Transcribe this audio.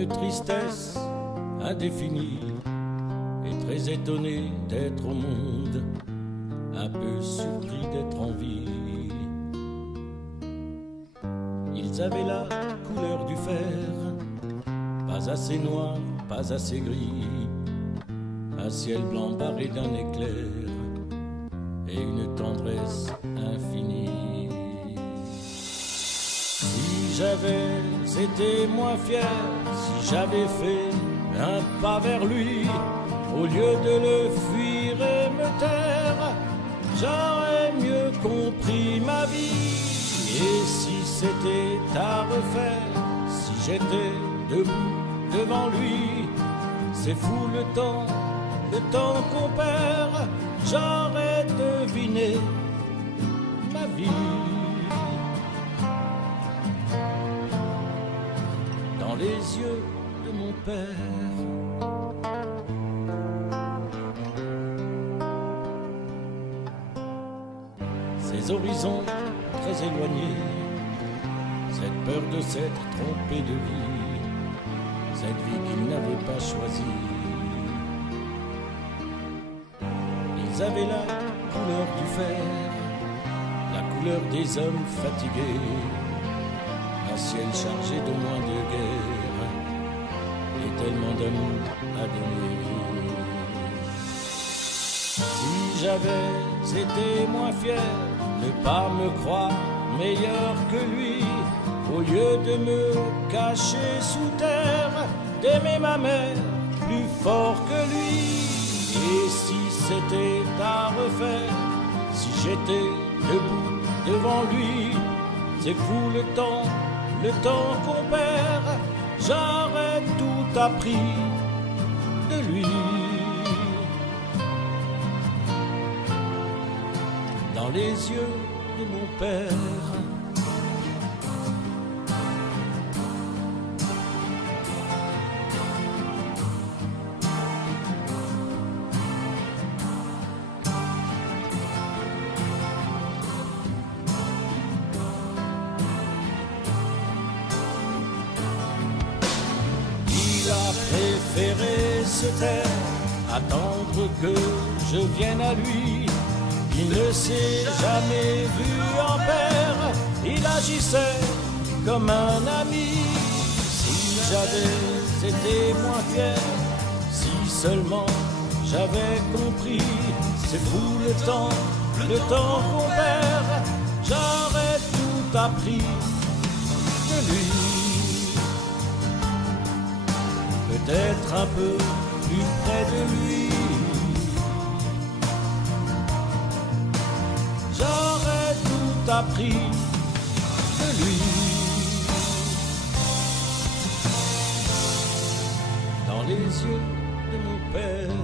une tristesse indéfinie, et très étonné d'être au monde, un peu surpris d'être en vie. Ils avaient la couleur du fer, pas assez noir, pas assez gris, un ciel blanc barré d'un éclair et une tendresse infinie. Si j'avais été moins fier, si j'avais fait un pas vers lui, au lieu de le fuir et me taire, j'aurais mieux compris ma vie. Et si c'était à refaire, si j'étais debout devant lui, c'est fou le temps qu'on perd, j'aurais deviné ma vie. Dans les yeux de mon père, ces horizons très éloignés, cette peur de s'être trompé de vie, cette vie qu'il n'avait pas choisie. Ils avaient la couleur du fer, la couleur des hommes fatigués, un ciel chargé de moins de guerre et tellement d'amour à donner. Si j'avais été moins fier, ne pas me croire meilleur que lui, au lieu de me cacher sous terre, d'aimer ma mère plus fort que lui. Et si c'était à refaire, si j'étais debout devant lui, c'est fou le temps qu'on perd, j'aurais tout appris de lui. Dans les yeux de mon père, il a préféré se taire, attendre que je vienne à lui. Il ne s'est jamais vu en père, il agissait comme un ami. Si j'avais été moins fier, si seulement j'avais compris, c'est fou le temps qu'on perd, j'aurais tout appris de lui. Peut-être un peu plus près de lui, j'aurais tout appris de lui. Dans les yeux de mon père,